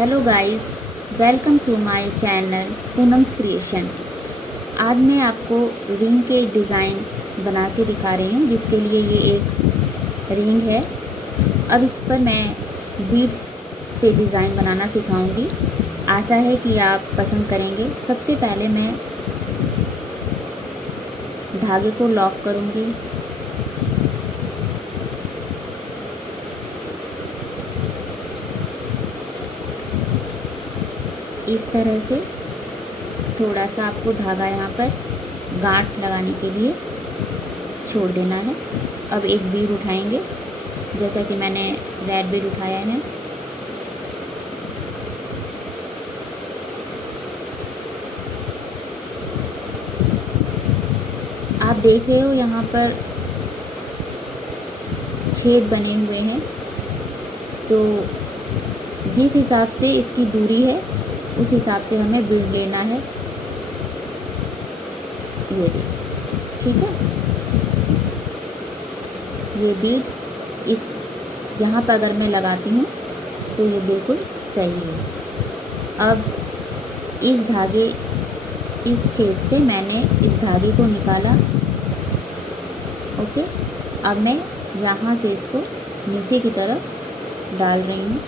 Hello guys, welcome to my channel Poonam's creation. आज मैं आपको रिंग के डिज़ाइन बना के दिखा रही हूँ, जिसके लिए ये एक रिंग है। अब इस पर मैं बीड्स से डिज़ाइन बनाना सिखाऊंगी। आशा है कि आप पसंद करेंगे। सबसे पहले मैं धागे को लॉक करूँगी। इस तरह से थोड़ा सा आपको धागा यहाँ पर गांठ लगाने के लिए छोड़ देना है। अब एक बीड उठाएंगे, जैसा कि मैंने रेड बीड उठाया है। आप देख रहे हो यहाँ पर छेद बने हुए हैं, तो जिस हिसाब से इसकी दूरी है उस हिसाब से हमें बीड लेना है। ये देखिए, ठीक है। ये बीड इस यहाँ पर अगर मैं लगाती हूँ तो ये बिल्कुल सही है। अब इस छेद से मैंने इस धागे को निकाला। ओके, अब मैं यहाँ से इसको नीचे की तरफ डाल रही हूँ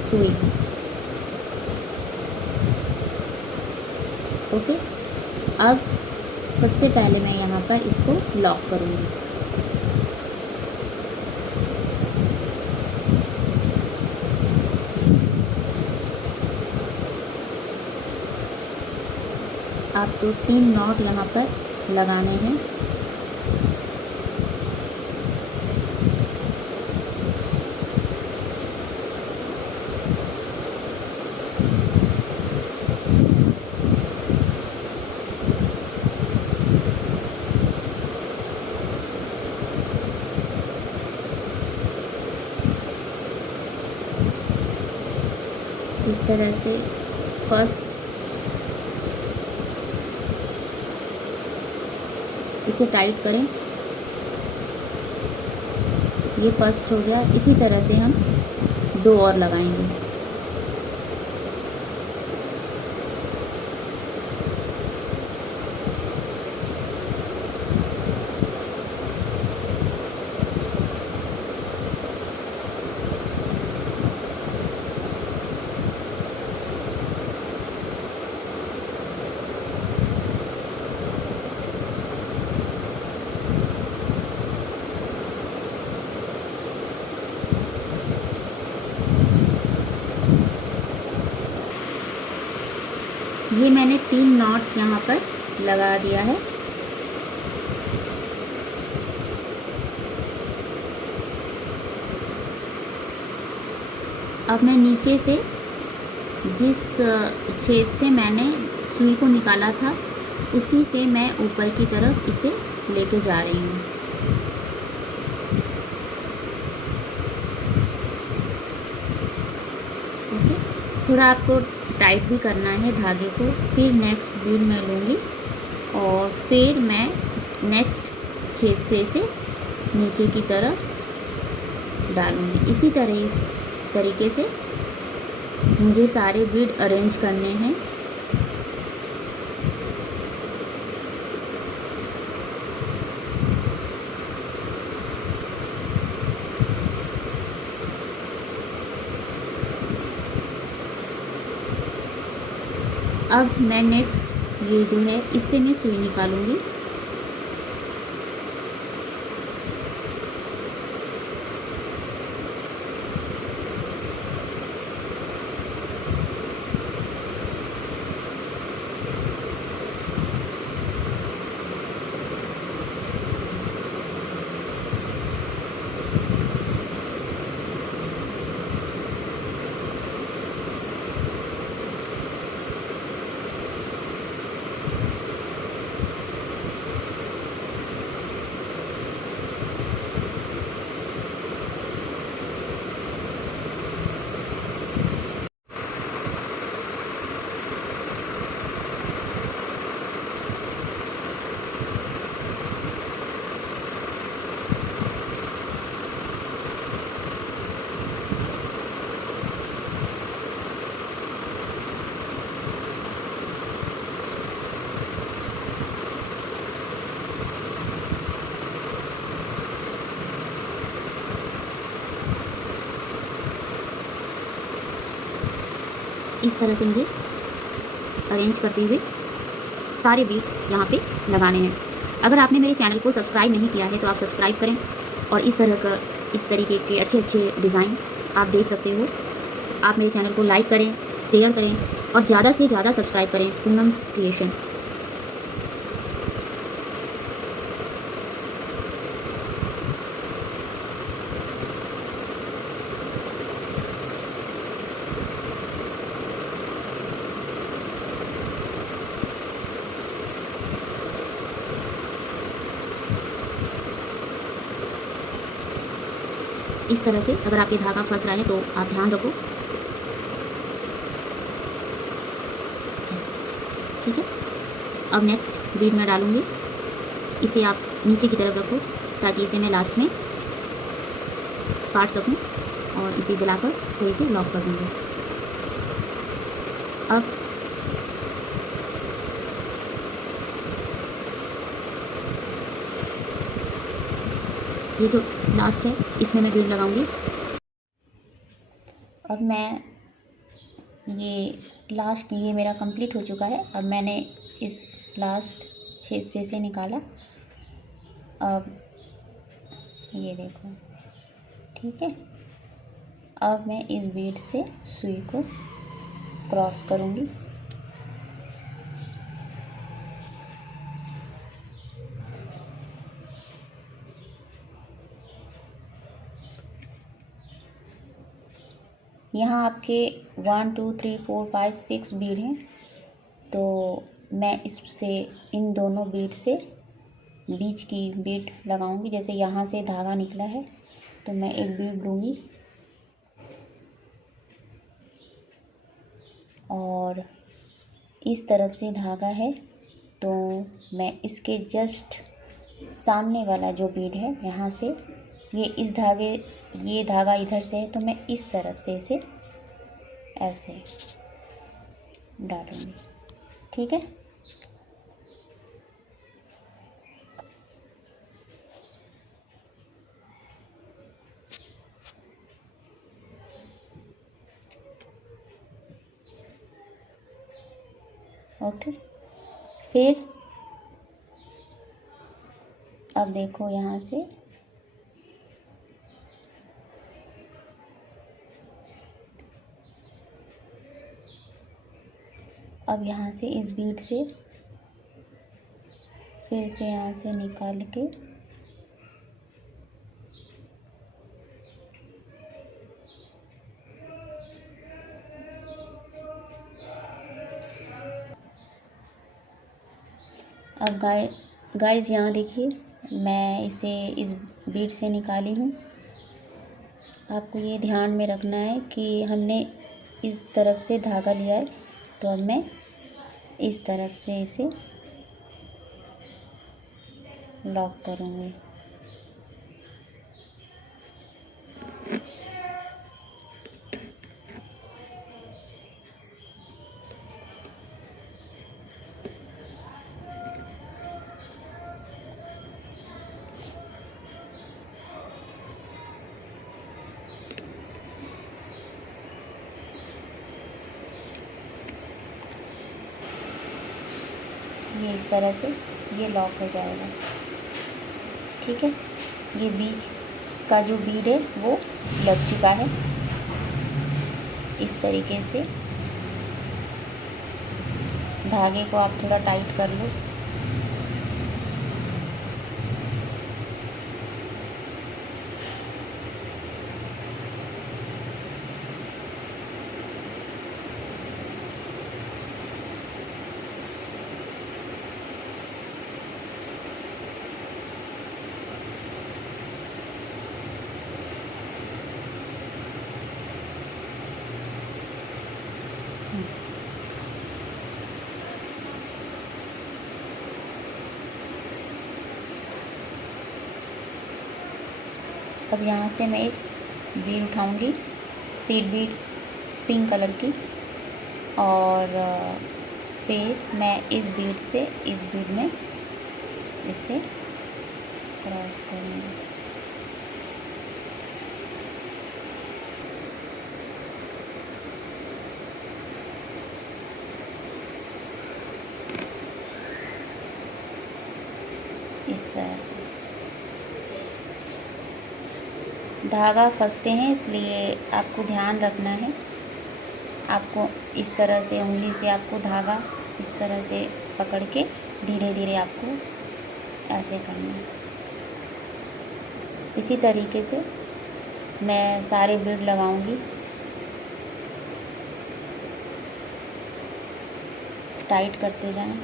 सुई। ओके, अब सबसे पहले मैं यहाँ पर इसको लॉक करूँगी। आपको 3 नॉट यहाँ पर लगाने हैं। इस तरह से फर्स्ट इसे टाइट करें। ये फर्स्ट हो गया। इसी तरह से हम 2 और लगाएंगे। ये मैंने 3 नॉट यहाँ पर लगा दिया है। अब मैं नीचे से जिस छेद से मैंने सुई को निकाला था उसी से मैं ऊपर की तरफ इसे लेके जा रही हूँ। ओके, थोड़ा आपको टाइट भी करना है धागे को। फिर नेक्स्ट बीड मैं लूँगी और फिर मैं नेक्स्ट छेद से इसे नीचे की तरफ डालूँगी। इसी तरीके से मुझे सारे बीड अरेंज करने हैं। अब मैं नेक्स्ट ये जो है इससे मैं सुई निकालूंगी। इस तरह से मुझे अरेंज करते हुए सारे बीट यहाँ पे लगाने हैं। अगर आपने मेरे चैनल को सब्सक्राइब नहीं किया है तो आप सब्सक्राइब करें और इस तरीके के अच्छे अच्छे डिज़ाइन आप देख सकते हो। आप मेरे चैनल को लाइक करें, शेयर करें और ज़्यादा से ज़्यादा सब्सक्राइब करें पूनम्स क्रिएशन। इस तरह से अगर आपके धागा फंस रहा है तो आप ध्यान रखो, ऐसे, ठीक है। अब नेक्स्ट बीड में डालूंगी, इसे आप नीचे की तरफ रखो ताकि इसे मैं लास्ट में काट सकूं और इसे जलाकर सही से लॉक कर दूंगी। अब ये जो लास्ट है इसमें मैं बीड लगाऊंगी। अब मैं ये लास्ट, ये मेरा कंप्लीट हो चुका है। अब मैंने इस लास्ट छेद से इसे निकाला। अब ये देखो, ठीक है। अब मैं इस बीड से सुई को क्रॉस करूँगी। यहाँ आपके 1 2 3 4 5 6 बीड हैं, तो मैं इससे इन दोनों बीड से बीच की बीड लगाऊंगी। जैसे यहाँ से धागा निकला है तो मैं एक बीड लूँगी और इस तरफ से धागा है तो मैं इसके जस्ट सामने वाला जो बीड है यहाँ से, ये धागा इधर से है तो मैं इस तरफ से इसे ऐसे डालूँगी, ठीक है। ओके, फिर अब देखो यहाँ से अब यहाँ से इस बीड से फिर से यहाँ से निकाल के अब गाइस यहाँ देखिए, मैं इसे इस बीड से निकाली हूँ। आपको ये ध्यान में रखना है कि हमने इस तरफ से धागा लिया है तो अब मैं इस तरफ से इसे लॉक करूँगी। ये इस तरह से ये लॉक हो जाएगा, ठीक है। ये बीच का जो बीड है वो लग चुका है। इस तरीके से धागे को आप थोड़ा टाइट कर लो। अब यहाँ से मैं एक बीड उठाऊंगी, सीड बीड पिंक कलर की, और फिर मैं इस बीड से इस बीड में इसे क्रॉस करूँगी। इस तरह से धागा फंसते हैं, इसलिए आपको ध्यान रखना है। आपको इस तरह से उंगली से आपको धागा इस तरह से पकड़ के धीरे धीरे आपको ऐसे करना है। इसी तरीके से मैं सारे बीड लगाऊंगी। टाइट करते जाएं।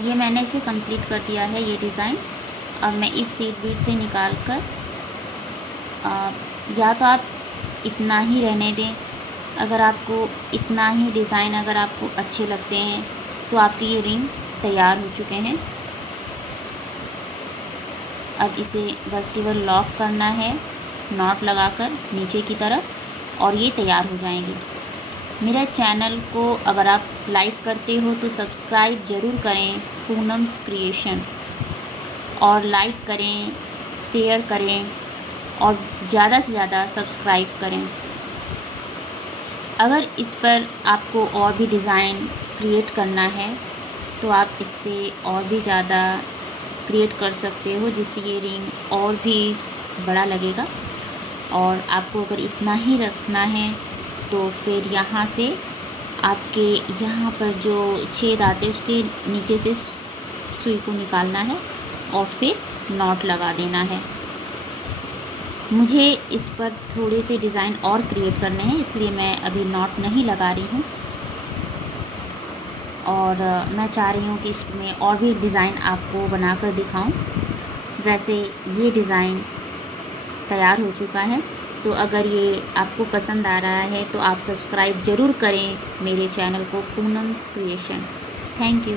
ये मैंने इसे कंप्लीट कर दिया है, ये डिज़ाइन। अब मैं इस सीड बीड से निकाल कर या तो आप इतना ही रहने दें। अगर आपको इतना ही डिज़ाइन अगर आपको अच्छे लगते हैं तो आपकी ये रिंग तैयार हो चुके हैं। अब इसे बस केवल लॉक करना है नॉट लगाकर नीचे की तरफ और ये तैयार हो जाएंगे। मेरे चैनल को अगर आप लाइक करते हो तो सब्सक्राइब ज़रूर करें, पूनम्स क्रिएशन, और लाइक करें, शेयर करें और ज़्यादा से ज़्यादा सब्सक्राइब करें। अगर इस पर आपको और भी डिज़ाइन क्रिएट करना है तो आप इससे और भी ज़्यादा क्रिएट कर सकते हो, जिससे ये रिंग और भी बड़ा लगेगा। और आपको अगर इतना ही रखना है तो फिर यहाँ से आपके यहाँ पर जो छेद आते हैं उसके नीचे से सुई को निकालना है और फिर नॉट लगा देना है। मुझे इस पर थोड़े से डिज़ाइन और क्रिएट करने हैं, इसलिए मैं अभी नॉट नहीं लगा रही हूँ। और मैं चाह रही हूँ कि इसमें और भी डिज़ाइन आपको बनाकर दिखाऊं। वैसे ये डिज़ाइन तैयार हो चुका है, तो अगर ये आपको पसंद आ रहा है तो आप सब्सक्राइब ज़रूर करें मेरे चैनल को, पूनम्स क्रिएशन। Thank you.